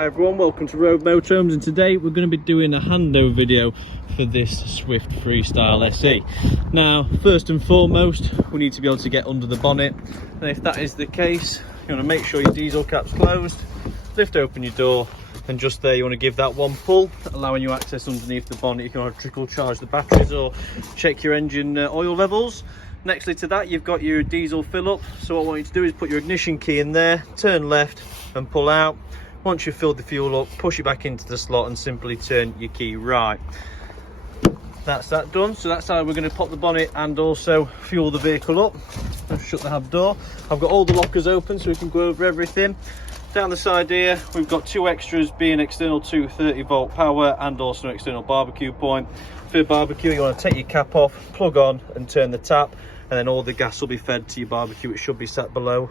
Hi everyone, welcome to Rove Motorhomes, and today we're going to be doing a handover video for this Swift Freestyle SE. Now, first and foremost, we need to be able to get under the bonnet, and if that is the case, you want to make sure your diesel cap's closed, lift open your door, and just there you want to give that one pull, allowing you access underneath the bonnet. You can want to trickle charge the batteries or check your engine oil levels. Nextly to that, you've got your diesel fill up, so what I want you to do is put your ignition key in there, turn left and pull out. Once you've filled the fuel up, push it back into the slot and simply turn your key right. That's that done. So that's how we're going to pop the bonnet and also fuel the vehicle up. Let's shut the hab door. I've got all the lockers open so we can go over everything. Down the side here, we've got two extras, being external 230 volt power and also an external barbecue point. For barbecue, you want to take your cap off, plug on and turn the tap, and then all the gas will be fed to your barbecue. It should be sat below.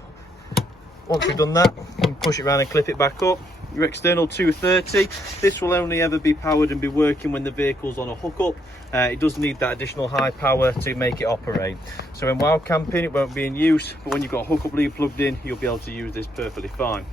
Once we've done that, you can push it around and clip it back up. Your external 230, this will only ever be powered and be working when the vehicle's on a hookup. It does need that additional high power to make it operate. So when wild camping, it won't be in use, but when you've got a hookup lead plugged in, you'll be able to use this perfectly fine.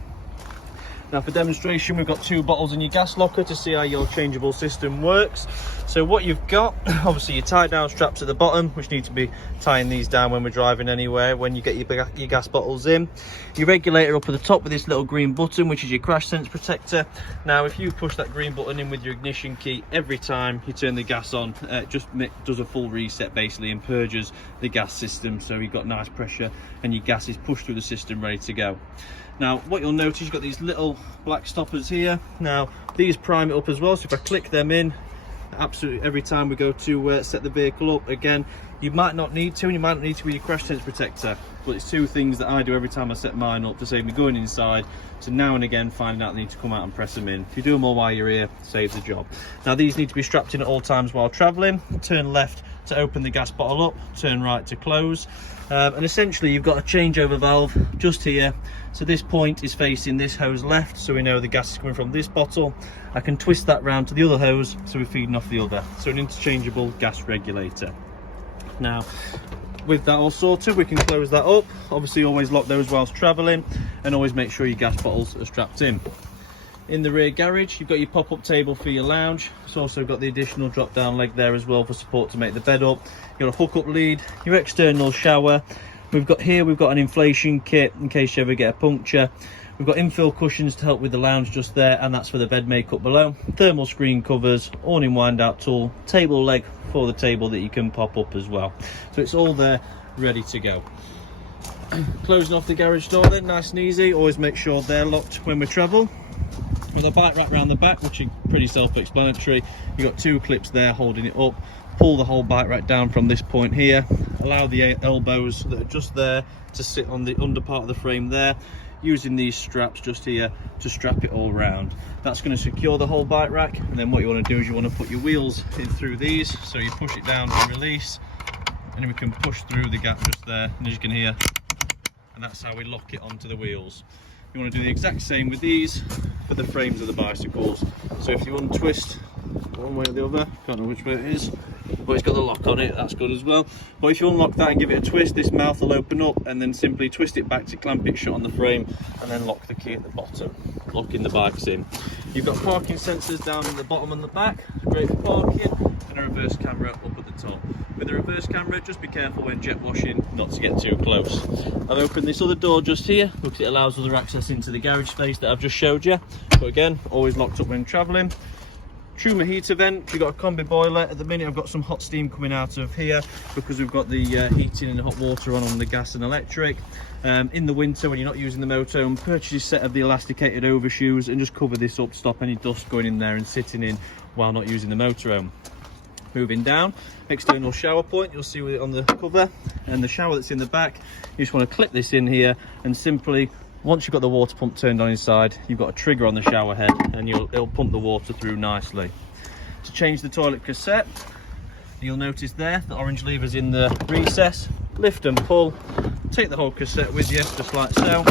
Now for demonstration, we've got 2 bottles in your gas locker to see how your changeable system works. So what you've got, obviously your tie down straps at the bottom, which need to be tying these down when we're driving anywhere when you get your gas bottles in. Your regulator up at the top with this little green button, which is your crash sense protector. Now if you push that green button in with your ignition key, every time you turn the gas on, it just does a full reset basically and purges the gas system, so you've got nice pressure and your gas is pushed through the system ready to go. Now what you'll notice, you've got these little black stoppers here. Now these prime it up as well, so if I click them in, absolutely every time we go to set the vehicle up, again, you might not need to, and you might not need to with your crash sense protector, but it's 2 things that I do every time I set mine up to save me going inside, so now and again finding out I need to come out and press them in. If you do them all while you're here, saves the job. Now these need to be strapped in at all times while traveling. Turn left to open the gas bottle up, turn right to close, and essentially you've got a changeover valve just here. So this point is facing this hose left, so we know the gas is coming from this bottle. I can twist that round to the other hose, so we're feeding off the other. So an interchangeable gas regulator. Now with that all sorted, we can close that up. Obviously always lock those whilst traveling, and always make sure your gas bottles are strapped in. In the rear garage, you've got your pop-up table for your lounge. It's also got the additional drop-down leg there as well for support to make the bed up. You've got a hook-up lead, your external shower. We've got an inflation kit in case you ever get a puncture. We've got infill cushions to help with the lounge just there, and that's for the bed makeup below. Thermal screen covers, awning wind-out tool, table leg for the table that you can pop up as well. So it's all there, ready to go. Closing off the garage door then, nice and easy. Always make sure they're locked when we travel. With a bike rack around the back, which is pretty self-explanatory, you've got 2 clips there holding it up. Pull the whole bike rack down from this point here, allow the elbows that are just there to sit on the under part of the frame there, using these straps just here to strap it all round. That's going to secure the whole bike rack, and then what you want to do is you want to put your wheels in through these, so you push it down and release, and then we can push through the gap just there, and as you can hear, and that's how we lock it onto the wheels. You want to do the exact same with these for the frames of the bicycles. So if you untwist one way or the other, can't know which way it is, but it's got the lock on it, that's good as well. But if you unlock that and give it a twist, this mouth will open up, and then simply twist it back to clamp it shut on the frame, and then lock the key at the bottom, locking the bikes in. You've got parking sensors down at the bottom and the back, great for parking, and a reverse camera up at the top. With the reverse camera, just be careful when jet washing not to get too close. I've opened this other door just here because it allows other access into the garage space that I've just showed you, but again, always locked up when travelling. Truma heater vent, we've got a combi boiler. At the minute I've got some hot steam coming out of here because we've got the heating and hot water on the gas and electric. In the winter when you're not using the motorhome, purchase a set of the elasticated overshoes and just cover this up, stop any dust going in there and sitting in while not using the motorhome. Moving down, external shower point, you'll see with it on the cover, and the shower that's in the back, you just want to clip this in here, and simply once you've got the water pump turned on inside, you've got a trigger on the shower head, and it'll pump the water through nicely. To change the toilet cassette, you'll notice there the orange lever's in the recess. Lift and pull, take the whole cassette with you just like so.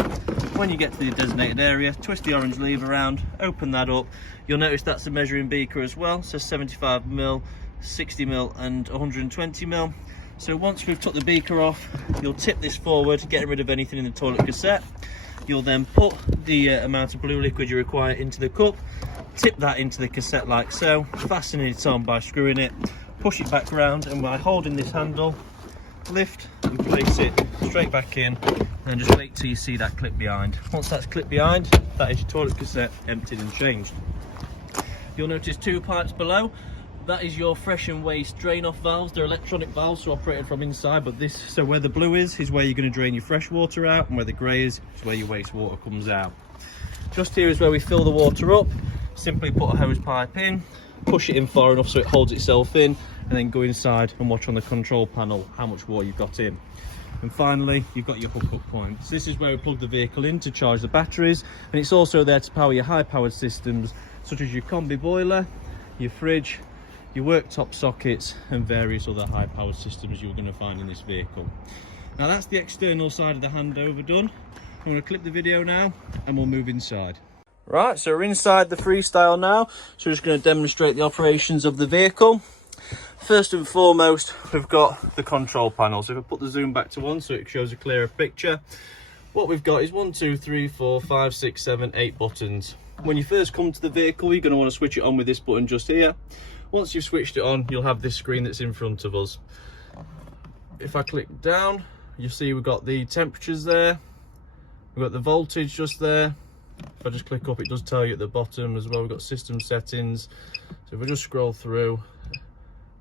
When you get to the designated area, twist the orange lever around, open that up. You'll notice that's a measuring beaker as well, so 75ml, 60ml and 120ml. So once we've took the beaker off, you'll tip this forward, getting rid of anything in the toilet cassette. You'll then put the amount of blue liquid you require into the cup, tip that into the cassette like so, fasten it on by screwing it, push it back round, and by holding this handle, lift and place it straight back in, and just wait till you see that clip behind. Once that's clipped behind, that is your toilet cassette emptied and changed. You'll notice 2 pipes below. That is your fresh and waste drain off valves. They're electronic valves, so operated from inside, but this, so where the blue is where you're going to drain your fresh water out, and where the grey is where your wastewater comes out. Just here is where we fill the water up. Simply put a hose pipe in, push it in far enough so it holds itself in, and then go inside and watch on the control panel how much water you've got in. And finally, you've got your hookup point. So this is where we plug the vehicle in to charge the batteries, and it's also there to power your high powered systems such as your combi boiler, your fridge, your worktop sockets, and various other high powered systems you're going to find in this vehicle. Now that's the external side of the handover done. I'm going to clip the video now and we'll move inside. Right, so we're inside the Freestyle now, so we're just going to demonstrate the operations of the vehicle. First and foremost, we've got the control panel. So if I put the zoom back to 1 so it shows a clearer picture, what we've got is 1, 2, 3, 4, 5, 6, 7, 8 buttons. When you first come to the vehicle, you're going to want to switch it on with this button just here. Once you've switched it on, you'll have this screen that's in front of us. If I click down, you'll see we've got the temperatures there, we've got the voltage just there. If I just click up, it does tell you at the bottom as well. We've got system settings. So if we just scroll through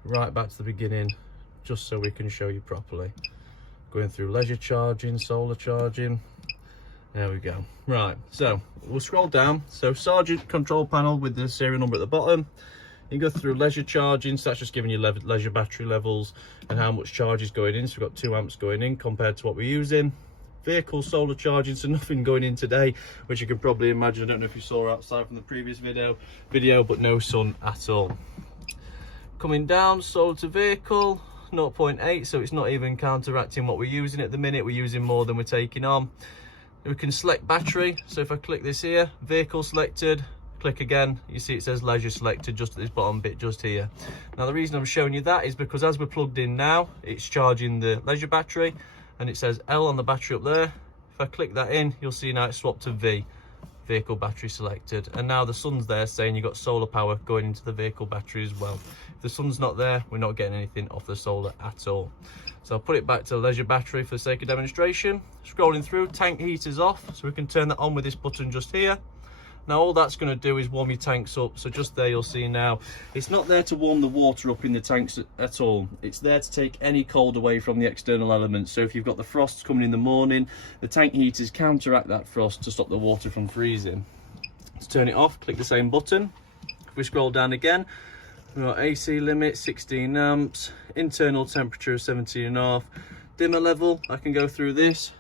right back to the beginning, just so we can show you properly. Going through leisure charging, solar charging. There we go. Right, so we'll scroll down. So Sergeant control panel with the serial number at the bottom. You go through leisure charging, so that's just giving you leisure battery levels and how much charge is going in. So we've got 2 amps going in compared to what we're using. Vehicle solar charging, so nothing going in today, which you can probably imagine. I don't know if you saw outside from the previous video, but no sun at all. Coming down, solar to vehicle, 0.8, so it's not even counteracting what we're using at the minute. We're using more than we're taking on. We can select battery, so if I click this here, vehicle selected, click again, you see it says leisure selected just at this bottom bit just here. Now the reason I'm showing you that is because as we're plugged in now, it's charging the leisure battery, and it says L on the battery up there. If I click that in, you'll see now it's swapped to V, vehicle battery selected, and now the sun's there saying you've got solar power going into the vehicle battery as well. If the sun's not there, we're not getting anything off the solar at all. So I'll put it back to leisure battery for the sake of demonstration. Scrolling through, tank heater's off, so we can turn that on with this button just here. Now all that's going to do is warm your tanks up, so just there you'll see now it's not there to warm the water up in the tanks at all. It's there to take any cold away from the external elements. So if you've got the frosts coming in the morning, the tank heaters counteract that frost to stop the water from freezing. To turn it off, click the same button. If we scroll down again, we've got AC limit 16 amps, internal temperature of 17.5, dimmer level. I can go through this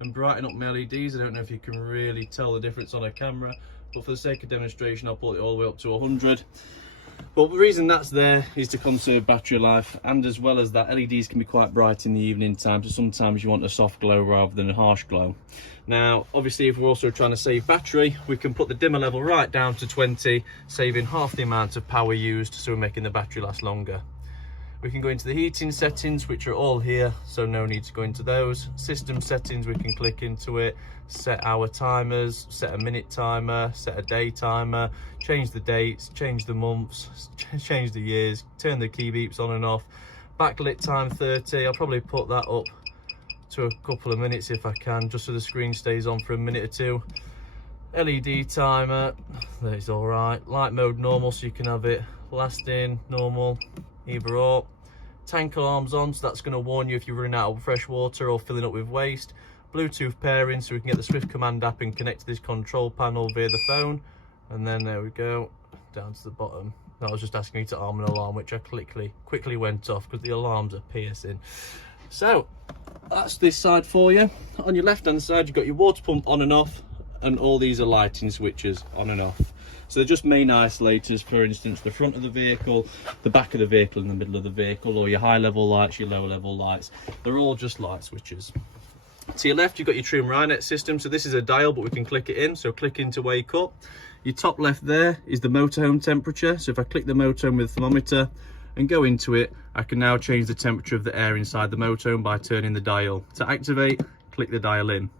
and brighten up my LEDs. I don't know if you can really tell the difference on a camera, but for the sake of demonstration I'll put it all the way up to 100. But the reason that's there is to conserve battery life, and as well as that, LEDs can be quite bright in the evening time, so sometimes you want a soft glow rather than a harsh glow. Now obviously if we're also trying to save battery, we can put the dimmer level right down to 20, saving half the amount of power used, so we're making the battery last longer. We can go into the heating settings, which are all here, so no need to go into those. System settings, we can click into it, set our timers, set a minute timer, set a day timer, change the dates, change the months, change the years, turn the key beeps on and off. Backlit time 30, I'll probably put that up to a couple of minutes if I can, just so the screen stays on for a minute or two. LED timer, that is all right. Light mode normal, so you can have it lasting, normal, either or. Tank alarms on, so that's going to warn you if you're running out of fresh water or filling up with waste. Bluetooth pairing, so we can get the Swift command app and connect to this control panel via the phone. And then there we go, down to the bottom. That was just asking me to arm an alarm, which I quickly went off because the alarms are piercing. So that's this side for you. On your left hand side, you've got your water pump on and off, and all these are lighting switches on and off. So they're just main isolators, for instance, the front of the vehicle, the back of the vehicle, and the middle of the vehicle, or your high level lights, your low level lights. They're all just light switches. To your left, you've got your trim Rynet system. So this is a dial, but we can click it in. So click in to wake up. Your top left there is the motorhome temperature. So if I click the motorhome with the thermometer and go into it, I can now change the temperature of the air inside the motorhome by turning the dial. To activate, click the dial in.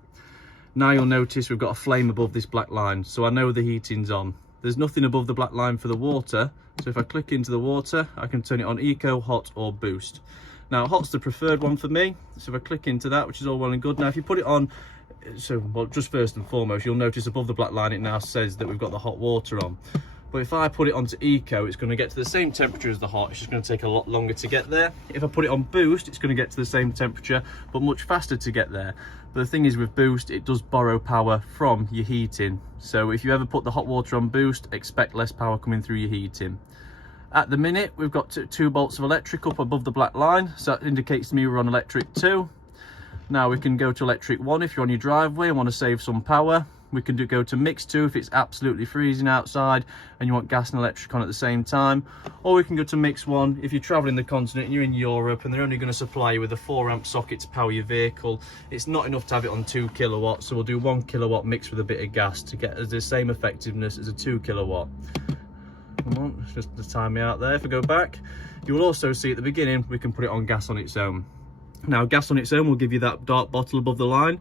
Now you'll notice we've got a flame above this black line, so I know the heating's on. There's nothing above the black line for the water, so if I click into the water, I can turn it on eco, hot or boost. Now hot's the preferred one for me, so if I click into that, which is all well and good. Now if you put it on, well, just first and foremost, you'll notice above the black line it now says that we've got the hot water on. But if I put it onto eco, it's going to get to the same temperature as the hot. It's just going to take a lot longer to get there. If I put it on boost, it's going to get to the same temperature, but much faster to get there. But the thing is with boost, it does borrow power from your heating. So if you ever put the hot water on boost, expect less power coming through your heating. At the minute, we've got 2 bolts of electric up above the black line. So that indicates to me we're on electric 2. Now we can go to electric 1 if you're on your driveway and want to save some power. We can go to mix 2 if it's absolutely freezing outside and you want gas and electric on at the same time. Or we can go to mix 1 if you're traveling the continent and you're in Europe and they're only going to supply you with a 4 amp socket to power your vehicle. It's not enough to have it on 2 kilowatts, so we'll do 1 kilowatt mixed with a bit of gas to get the same effectiveness as a 2 kilowatt. Come on, it's just to time me out there. If I go back, you will also see at the beginning we can put it on gas on its own. Now gas on its own will give you that dark bottle above the line.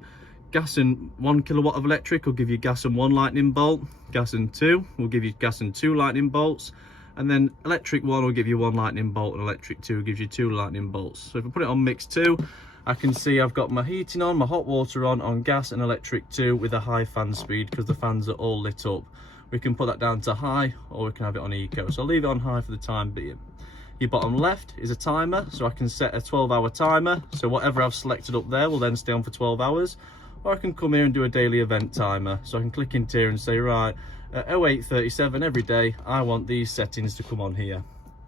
Gas and 1 kilowatt of electric will give you gas and 1 lightning bolt. Gas and 2 will give you gas and 2 lightning bolts. And then electric 1 will give you 1 lightning bolt, and electric 2 gives you 2 lightning bolts. So if I put it on mix 2, I can see I've got my heating on, my hot water on gas and electric 2 with a high fan speed because the fans are all lit up. We can put that down to high, or we can have it on eco. So I'll leave it on high for the time being. Your bottom left is a timer, so I can set a 12-hour timer. So whatever I've selected up there will then stay on for 12 hours. Or I can come here and do a daily event timer. So I can click into here and say, right, at 08:37 every day, I want these settings to come on here.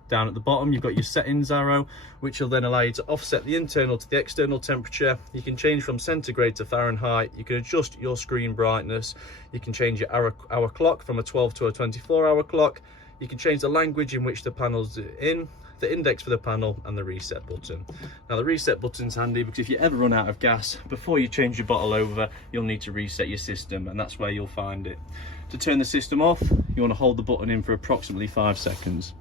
Down at the bottom, you've got your settings arrow, which will then allow you to offset the internal to the external temperature. You can change from centigrade to Fahrenheit. You can adjust your screen brightness. You can change your hour clock from a 12 to a 24-hour clock. You can change the language in which the panel's in, the index for the panel, and the reset button. Now the reset button's handy because if you ever run out of gas, before you change your bottle over, you'll need to reset your system, and that's where you'll find it. To turn the system off, you want to hold the button in for approximately 5 seconds.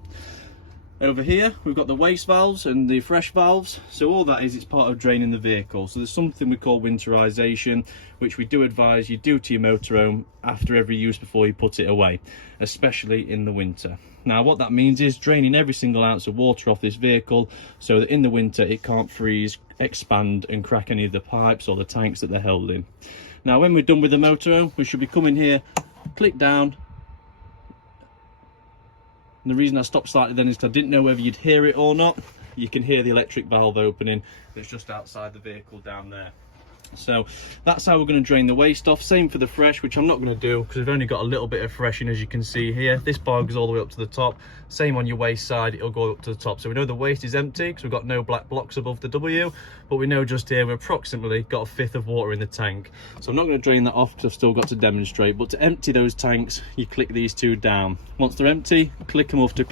Over here, we've got the waste valves and the fresh valves. So all that is, it's part of draining the vehicle. So there's something we call winterization, which we do advise you do to your motorhome after every use before you put it away, especially in the winter. Now what that means is draining every single ounce of water off this vehicle so that in the winter it can't freeze, expand and crack any of the pipes or the tanks that they're held in. Now when we're done with the motorhome, we should be coming here, click down. And the reason I stopped slightly then is because I didn't know whether you'd hear it or not. You can hear the electric valve opening that's just outside the vehicle down there. So that's how we're going to drain the waste off. Same for the fresh, which I'm not going to do because we've only got a little bit of fresh in, as you can see here. This bar goes all the way up to the top. Same on your waste side, it'll go up to the top. So we know the waste is empty because we've got no black blocks above the W, but we know just here we've approximately got a fifth of water in the tank. So I'm not going to drain that off because I've still got to demonstrate. But to empty those tanks, you click these 2 down. Once they're empty, click them up to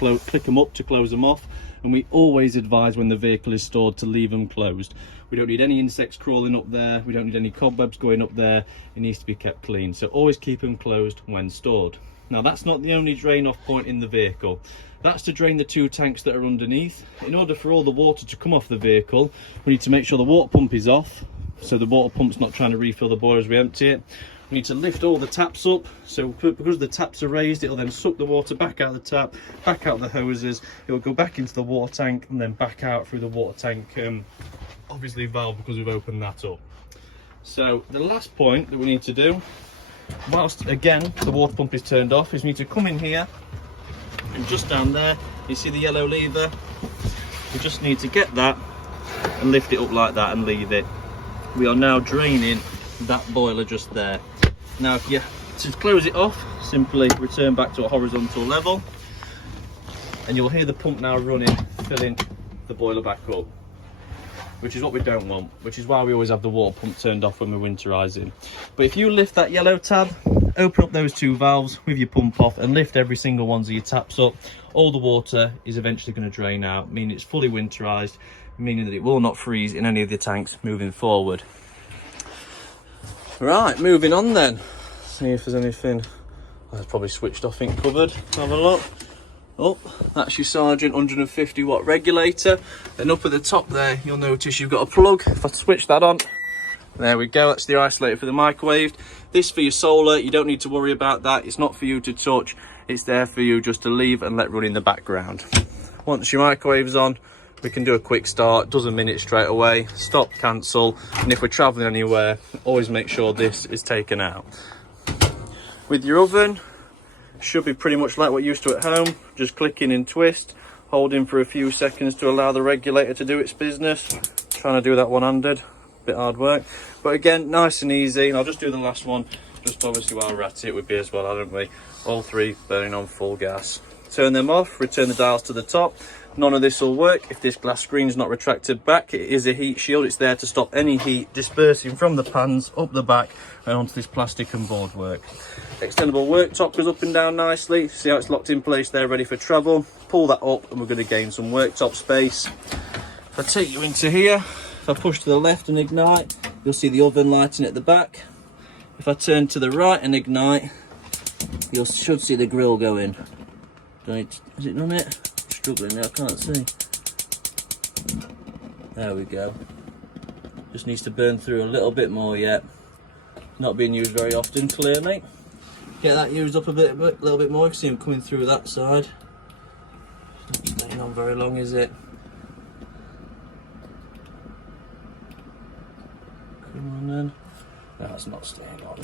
close them off. And we always advise when the vehicle is stored to leave them closed. We don't need any insects crawling up there. We don't need any cobwebs going up there. It needs to be kept clean. So always keep them closed when stored. Now that's not the only drain off point in the vehicle. That's to drain the 2 tanks that are underneath. In order for all the water to come off the vehicle, we need to make sure the water pump is off. So the water pump's not trying to refill the boiler as we empty it. We need to lift all the taps up, so because the taps are raised, it'll then suck the water back out of the tap, back out the hoses, it will go back into the water tank and then back out through the water tank, obviously valve, because we've opened that up. So the last point that we need to do, whilst again the water pump is turned off, is we need to come in here and just down there, you see the yellow lever? We just need to get that and lift it up like that and leave it. We are now draining that boiler just there. Now if you to close it off, simply return back to a horizontal level and you'll hear the pump now running, filling the boiler back up, which is what we don't want, which is why we always have the water pump turned off when we're winterizing. But if you lift that yellow tab, open up those 2 valves with your pump off and lift every single one of your taps up, all the water is eventually going to drain out, meaning it's fully winterized, meaning that it will not freeze in any of the tanks moving forward. Right, moving on then. See if there's anything. I've probably switched off in cupboard. Have a look. Oh, that's your Sargent 150 watt regulator. And up at the top there, you'll notice you've got a plug. If I switch that on, There we go, that's the isolator for the microwave. This for your solar, you don't need to worry about that. It's not for you to touch, it's there for you just to leave and let run in the background. Once your microwave's on, we can do a quick start, does a minute straight away, stop, cancel, and if we're traveling anywhere, always make sure this is taken out. With your oven, should be pretty much like what you're used to at home, just click in and twist, holding for a few seconds to allow the regulator to do its business. Trying to do that one-handed, bit hard work, but again, nice and easy. And I'll just do the last one, just obviously while we're at it with as well, haven't we? All three burning on full gas. Turn them off, return the dials to the top. None of this will work if this glass screen's not retracted back. It is a heat shield, it's there to stop any heat dispersing from the pans up the back and onto this plastic and board work. Extendable worktop goes up and down nicely. See how it's locked in place there, ready for travel. Pull that up and we're going to gain some worktop space. If I take you into here, if I push to the left and ignite, you'll see the oven lighting at the back. If I turn to the right and ignite, you should see the grill going. Is it done it? Struggling there, I can't see. There we go. Just needs to burn through a little bit more yet. Not being used very often, clearly. Get that used up a little bit more. You can see them coming through that side. Not staying on very long, is it? Come on then. That's not staying on.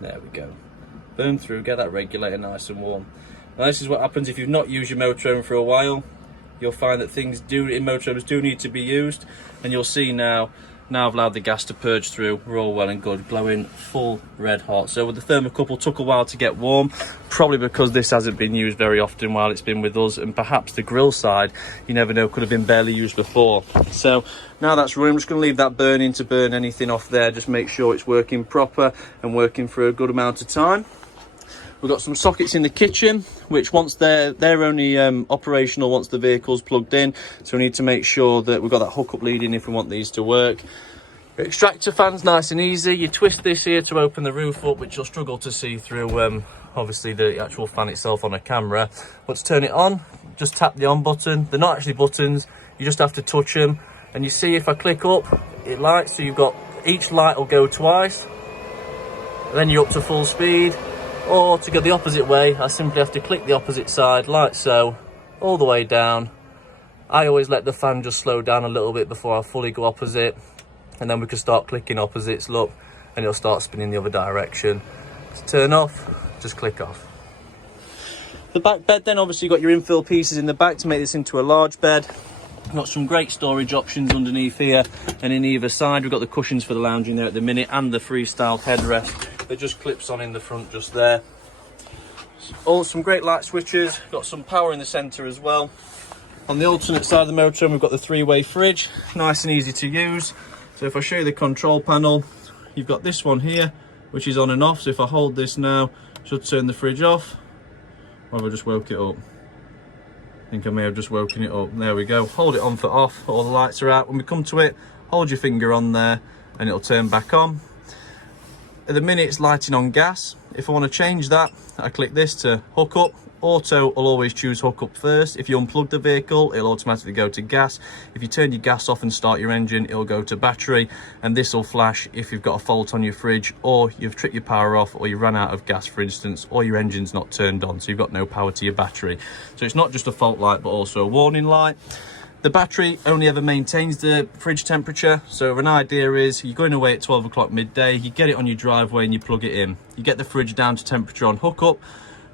There we go. Burn through, get that regulator nice and warm. Now this is what happens if you've not used your motorhome for a while. You'll find that things in motorhomes do need to be used, and you'll see now I've allowed the gas to purge through. We're all well and good, glowing full red hot. So with the thermocouple, took a while to get warm, probably because this hasn't been used very often while it's been with us, and perhaps the grill side, you never know, could have been barely used before. So now that's running, I'm just going to leave that burning to burn anything off there. Just make sure it's working proper and working for a good amount of time. We've got some sockets in the kitchen, which once they're only operational once the vehicle's plugged in. So we need to make sure that we've got that hookup leading if we want these to work. Extractor fan's nice and easy. You twist this here to open the roof up, which you'll struggle to see through obviously the actual fan itself on a camera. But to turn it on, just tap the on button. They're not actually buttons, you just have to touch them. And you see if I click up, it lights. So you've got, each light will go twice. Then you're up to full speed. Or to go the opposite way, I simply have to click the opposite side, like so, all the way down. I always let the fan just slow down a little bit before I fully go opposite, and then we can start clicking opposites, look, and it'll start spinning the other direction. To turn off, just click off. The back bed then, obviously you've got your infill pieces in the back to make this into a large bed. Got some great storage options underneath here and in either side. We've got the cushions for the lounging there at the minute, and the freestyle headrest that just clips on in the front just there. All some great light switches, got some power in the centre as well. On the alternate side of the motorhome, we've got the three-way fridge, nice and easy to use. So if I show you the control panel, you've got this one here, which is on and off. So if I hold this now, it should turn the fridge off. Or have I just woke it up? I think I may have just woken it up. There we go. Hold it on for off, all the lights are out. When we come to it, hold your finger on there and it'll turn back on. At the minute it's lighting on gas. If I want to change that, I click this to hook up. Auto will always choose hook up first. If you unplug the vehicle, it'll automatically go to gas. If you turn your gas off and start your engine, it'll go to battery, and this will flash if you've got a fault on your fridge, or you've tripped your power off, or you ran out of gas, for instance, or your engine's not turned on, so you've got no power to your battery. So it's not just a fault light, but also a warning light. The battery only ever maintains the fridge temperature. So an idea is you're going away at 12 o'clock midday, you get it on your driveway and you plug it in. You get the fridge down to temperature on hookup.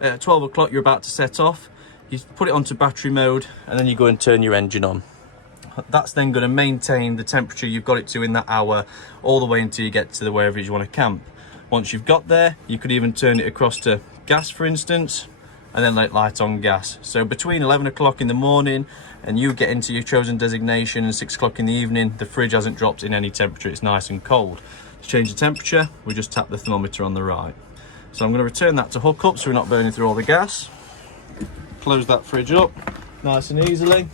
At 12 o'clock you're about to set off, you put it onto battery mode, and then you go and turn your engine on. That's then going to maintain the temperature you've got it to in that hour, all the way until you get to wherever you want to camp. Once you've got there, you could even turn it across to gas, for instance, and then let light on gas. So between 11 o'clock in the morning and you get into your chosen designation and 6 o'clock in the evening, the fridge hasn't dropped in any temperature, it's nice and cold. To change the temperature, we just tap the thermometer on the right. So I'm going to return that to hook up so we're not burning through all the gas. Close that fridge up nice and easily.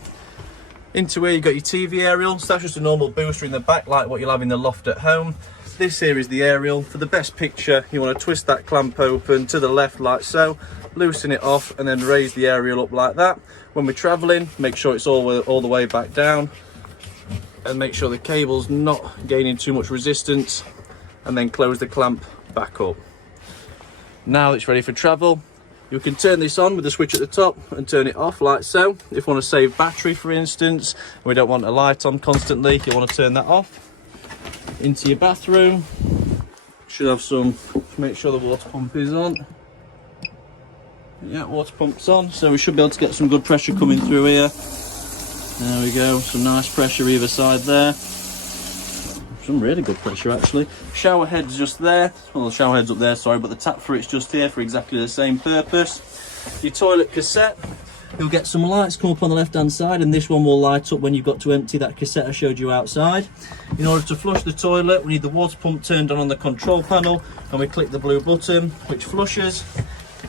Into here you've got your TV aerial. So that's just a normal booster in the back like what you'll have in the loft at home. This here is the aerial. For the best picture, you want to twist that clamp open to the left like so, loosen it off, and then raise the aerial up like that. When we're travelling, make sure it's all the way back down. and make sure the cable's not gaining too much resistance, and then close the clamp back up. Now it's ready for travel. You can turn this on with the switch at the top and turn it off like so. If you want to save battery, for instance, and we don't want a light on constantly, you want to turn that off. Into your bathroom, should have some, make sure the water pump is on. Yeah, water pump's on, so we should be able to get some good pressure coming through here. There we go, some nice pressure either side there. Some really good pressure actually. Shower head's just there, well the shower head's up there, sorry, but the tap for it's just here for exactly the same purpose. Your toilet cassette, you'll get some lights come up on the left hand side, and this one will light up when you've got to empty that cassette I showed you outside. In order to flush the toilet, we need the water pump turned on the control panel, and we click the blue button which flushes.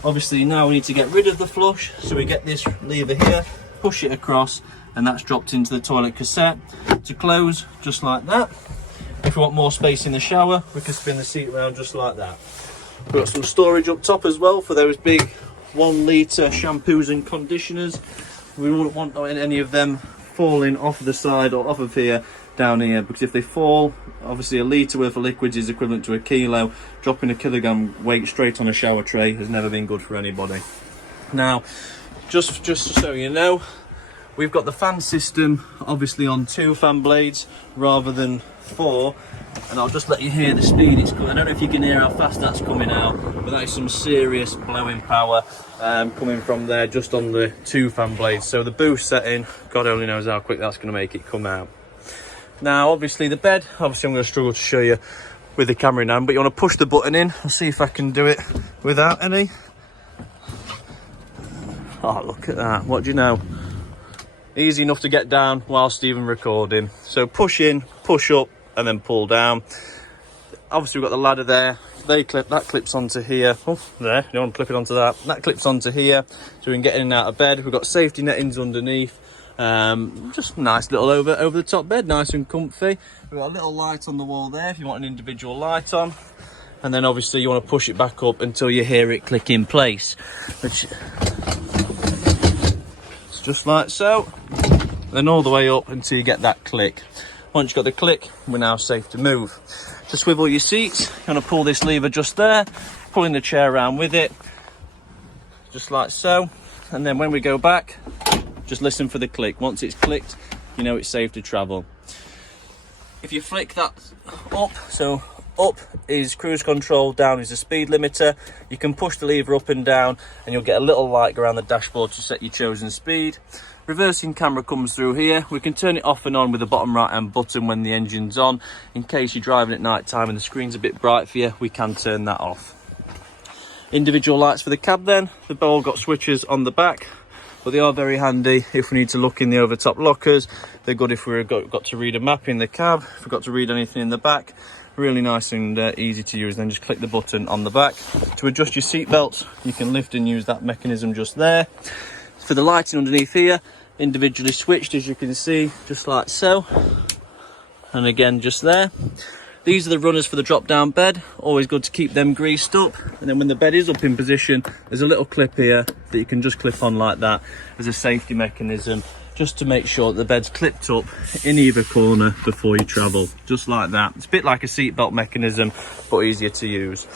Obviously now we need to get rid of the flush, so we get this lever here, push it across, and that's dropped into the toilet cassette. To close, just like that. If we want more space in the shower, we can spin the seat around just like that. We've got some storage up top as well for those big 1 litre shampoos and conditioners. We wouldn't want any of them falling off the side or off of here down here, because if they fall, obviously a litre worth of liquids is equivalent to a kilo. Dropping a kilogram weight straight on a shower tray has never been good for anybody. Now, just so you know, we've got the fan system obviously on 2 fan blades rather than 4, and I'll just let you hear the speed it's coming. I don't know if you can hear how fast that's coming out, but that is some serious blowing power coming from there just on the 2 fan blades. So the boost setting, God only knows how quick that's going to make it come out. Now obviously the bed, obviously I'm going to struggle to show you with the camera in hand, but you want to push the button in. I'll see if I can do it without any. Oh, look at that, what do you know? Easy enough to get down whilst even recording. So push in, push up, and then pull down. Obviously we've got the ladder there. That clips onto here. Oh, there, you don't want to clip it onto that. That clips onto here, so we can get in and out of bed. We've got safety nettings underneath. Just nice little over the top bed, nice and comfy. We've got a little light on the wall there if you want an individual light on. And then obviously you want to push it back up until you hear it click in place, which is just like so. Then all the way up until you get that click. Once you've got the click, we're now safe to move. To swivel your seats, you're going to pull this lever just there, pulling the chair around with it, just like so. And then when we go back, just listen for the click. Once it's clicked, you know it's safe to travel. If you flick that up, so up is cruise control, down is the speed limiter. You can push the lever up and down and you'll get a little light around the dashboard to set your chosen speed. Reversing camera comes through here. We can turn it off and on with the bottom right hand button when the engine's on. In case you're driving at night time and the screen's a bit bright for you, we can turn that off. Individual lights for the cab then. They've all got switches on the back, but they are very handy if we need to look in the overtop lockers. They're good if we've got to read a map in the cab, if we've got to read anything in the back. Really nice and easy to use. Then just click the button on the back. To adjust your seat belts, you can lift and use that mechanism just there. For the lighting underneath here, individually switched as you can see, just like so. And again, just there. These are the runners for the drop down bed. Always good to keep them greased up. And then when the bed is up in position, there's a little clip here that you can just clip on like that as a safety mechanism, just to make sure that the bed's clipped up in either corner before you travel, just like that. It's a bit like a seatbelt mechanism, but easier to use.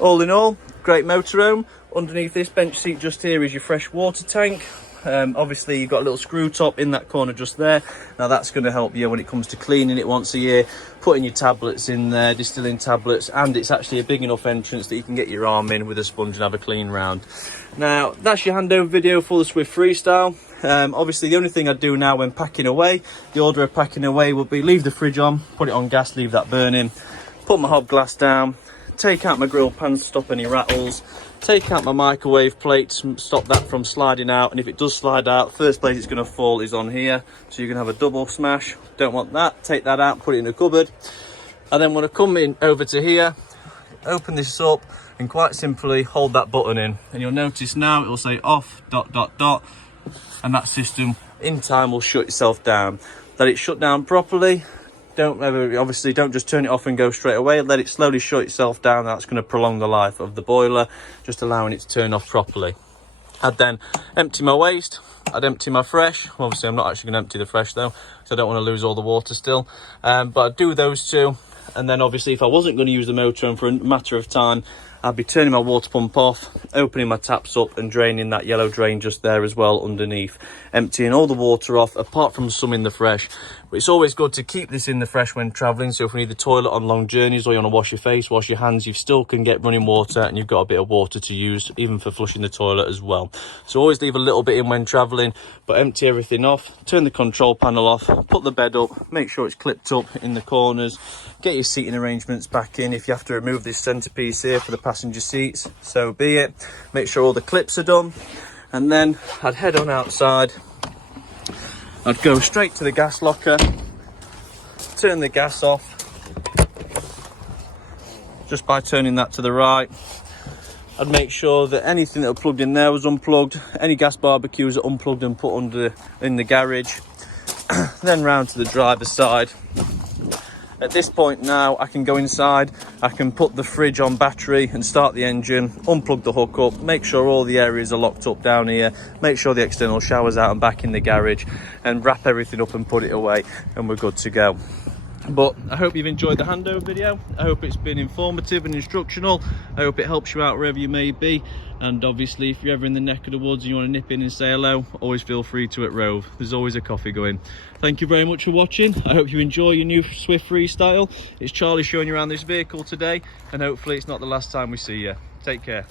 All in all, great motorhome. Underneath this bench seat just here is your fresh water tank. Obviously you've got a little screw top in that corner just there. Now that's going to help you when it comes to cleaning it once a year, putting your tablets in there, distilling tablets, and it's actually a big enough entrance that you can get your arm in with a sponge and have a clean round. Now that's your handover video for the Swift Freestyle. Obviously the only thing I do now when packing away, the order of packing away will be leave the fridge on, put it on gas, leave that burning, put my hob glass down, take out my grill pans to stop any rattles, take out my microwave plate to stop that from sliding out, and if it does slide out, first place it's going to fall is on here, so you can have a double smash. Don't want that, take that out, put it in a cupboard. I then want to come in over to here, open this up, and quite simply hold that button in, and you'll notice now it will say off ... and that system in time will shut itself down. Let it shut down properly. Obviously don't just turn it off and go straight away. Let it slowly shut itself down. That's going to prolong the life of the boiler, just allowing it to turn off properly. I'd then empty my waste, I'd empty my fresh. Obviously I'm not actually going to empty the fresh though, because I don't want to lose all the water still, but I'd do those two. And then obviously if I wasn't going to use the motorhome for a matter of time, I'd be turning my water pump off, opening my taps up and draining that yellow drain just there as well underneath, emptying all the water off apart from some in the fresh. But it's always good to keep this in the fresh when travelling, so if we need the toilet on long journeys or you want to wash your face, wash your hands, you still can get running water and you've got a bit of water to use even for flushing the toilet as well. So always leave a little bit in when travelling, but empty everything off, turn the control panel off, put the bed up, make sure it's clipped up in the corners, get your seating arrangements back in. If you have to remove this centrepiece here for the passenger seats, so be it. Make sure all the clips are done, and then I'd head on outside. I'd go straight to the gas locker, turn the gas off just by turning that to the right. I'd make sure that anything that was plugged in there was unplugged, any gas barbecues are unplugged and put in the garage. Then round to the driver's side. At this point now I can go inside, I can put the fridge on battery and start the engine, unplug the hook up, make sure all the areas are locked up down here, make sure the external shower's out and back in the garage, and wrap everything up and put it away, and we're good to go. But I hope you've enjoyed the handover video. I hope it's been informative and instructional. I hope it helps you out wherever you may be. And obviously if you're ever in the neck of the woods and you want to nip in and say hello, always feel free to at Rove. There's always a coffee going. Thank you very much for watching. I hope you enjoy your new Swift Freestyle. It's Charlie showing you around this vehicle today, and hopefully it's not the last time we see you. Take care.